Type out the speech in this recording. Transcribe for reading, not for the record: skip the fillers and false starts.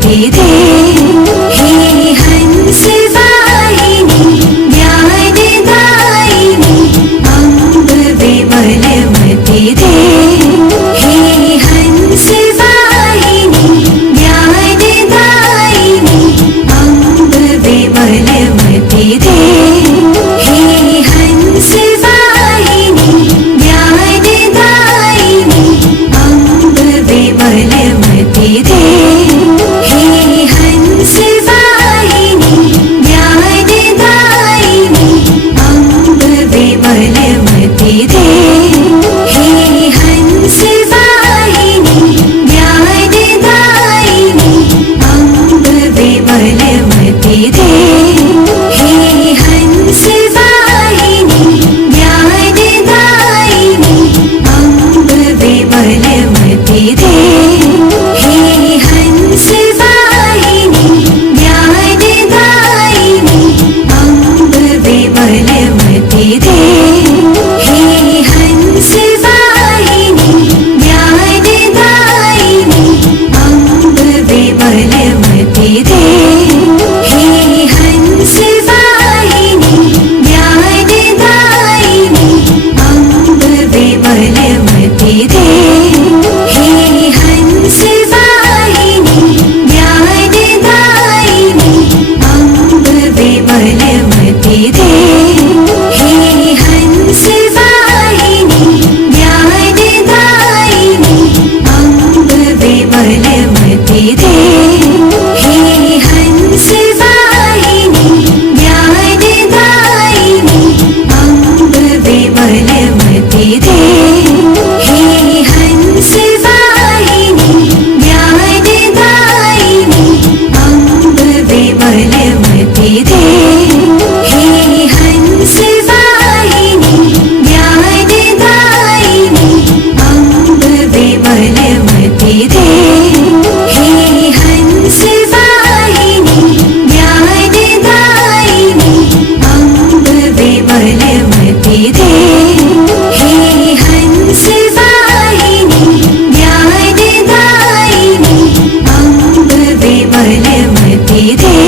मति दे। हे हंस वाहिनी ज्ञानदायिनी अम्ब विमल मति दे। हे हंस वाहिनी ज्ञानदायिनी अम्ब विमल मति दे। हे हंस वाहिनी ज्ञानदायिनी अम्ब विमल मति दे। हे हंस वाहिनी ज्ञानदायिनी अम्ब विमल मति दे। हे हंस वाहिनी ज्ञानदायिनी अम्ब विमल मति दे। हे हंस वाहिनी ज्ञानदायिनी अम्ब विमल मति दे। हे हंस वाहिनी ज्ञानदायिनी अम्ब विमल मति दे। हे हंस वाहिनी ज्ञानदायिनी अम्ब विमल मति दे। हे हंस वाहिनी ज्ञानदायिनी अम्ब विमल मति दे। हे हंस वाहिनी ज्ञानदायिनी अम्ब विमल मति दे। हे हंस वाहिनी ज्ञानदायिनी अम्ब विमल मति दे। हे हंस वाहिनी ज्ञानदायिनी अम्ब विमल मति दे। हे हंस वाहिनी ज्ञानदायिनी अम्ब विमल मति दे। हे हंस वाहिनी ज्ञानदायिनी अम्ब विमल मति दे। हे हंस वाहिनी ज्ञानदायिनी अम्ब विमल मति दे। हे हंस वाहिनी ज्ञानदायिनी अम्ब विमल मति दे।